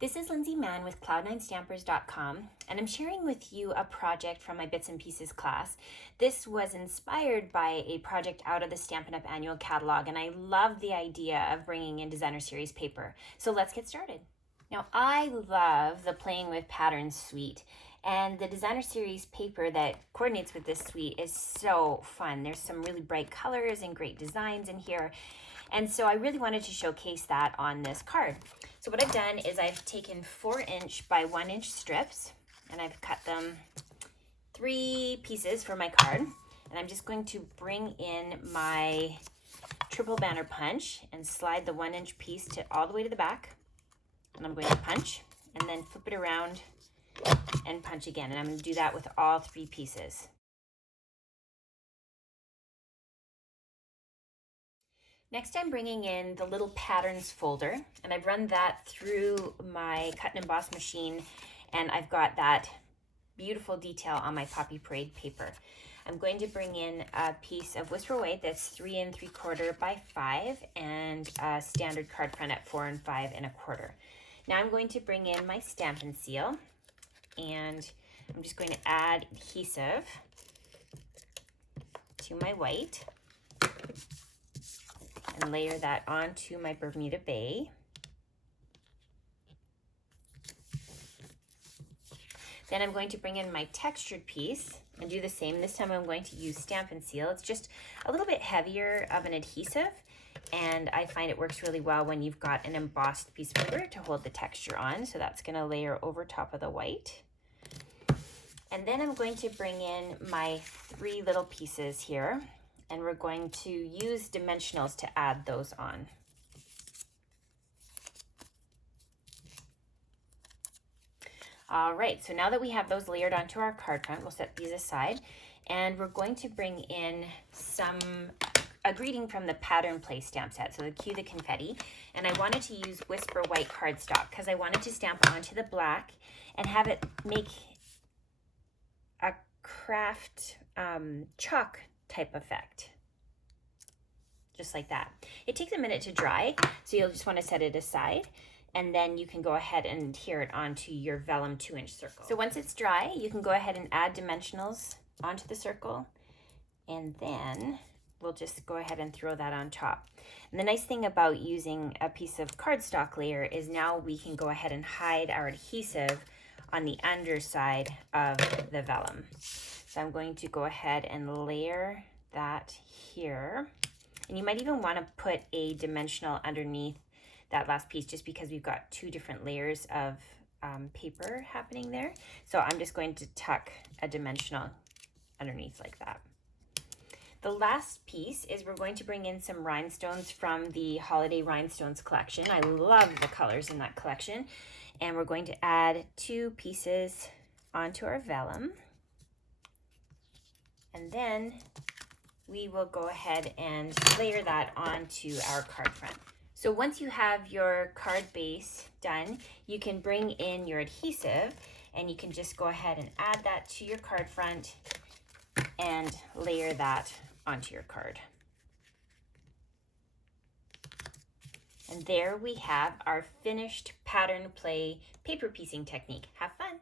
This is Lindsay Mann with Cloud9Stampers.com, and I'm sharing with you a project from my Bits and Pieces class. This was inspired by a project out of the Stampin' Up! Annual catalog, and I love the idea of bringing in Designer Series paper. So let's get started. Now, I love the Playing with Patterns suite, and the Designer Series paper that coordinates with this suite is so fun. There's some really bright colors and great designs in here. And so I really wanted to showcase that on this card. So what I've done is I've taken 4" by 1" strips, and I've cut them 3 pieces for my card. And I'm just going to bring in my triple banner punch and slide the 1" piece all the way to the back. And I'm going to punch and then flip it around and punch again. And I'm going to do that with all 3 pieces. Next, I'm bringing in the little patterns folder, and I've run that through my cut and emboss machine, and I've got that beautiful detail on my Poppy Parade paper. I'm going to bring in a piece of Whisper White that's 3 3/4 by 5 and a standard card front at 4 5 1/4. Now I'm going to bring in my Stampin' Seal, and I'm just going to add adhesive to my white and layer that onto my Bermuda Bay. Then I'm going to bring in my textured piece and do the same. This time I'm going to use Stampin' Seal. It's just a little bit heavier of an adhesive, and I find it works really well when you've got an embossed piece of paper to hold the texture on. So that's going to layer over top of the white. And then I'm going to bring in my 3 little pieces here, and we're going to use dimensionals to add those on. All right, so now that we have those layered onto our card front, we'll set these aside, and we're going to bring in a greeting from the Pattern Play stamp set, so the Cue the Confetti, and I wanted to use Whisper White cardstock because I wanted to stamp onto the black and have it make a craft chalk type effect, just like that. It takes a minute to dry, so you'll just want to set it aside, and then you can go ahead and adhere it onto your vellum 2" circle. So once it's dry, you can go ahead and add dimensionals onto the circle, and then we'll just go ahead and throw that on top. And the nice thing about using a piece of cardstock layer is now we can go ahead and hide our adhesive on the underside of the vellum. So I'm going to go ahead and layer that here. And you might even want to put a dimensional underneath that last piece just because we've got 2 different layers of paper happening there. So I'm just going to tuck a dimensional underneath like that. The last piece is we're going to bring in some rhinestones from the Holiday Rhinestones collection. I love the colors in that collection. And we're going to add 2 pieces onto our vellum. And then we will go ahead and layer that onto our card front. So once you have your card base done, you can bring in your adhesive, and you can just go ahead and add that to your card front and layer that onto your card. And there we have our finished Pattern Play paper piecing technique. Have fun!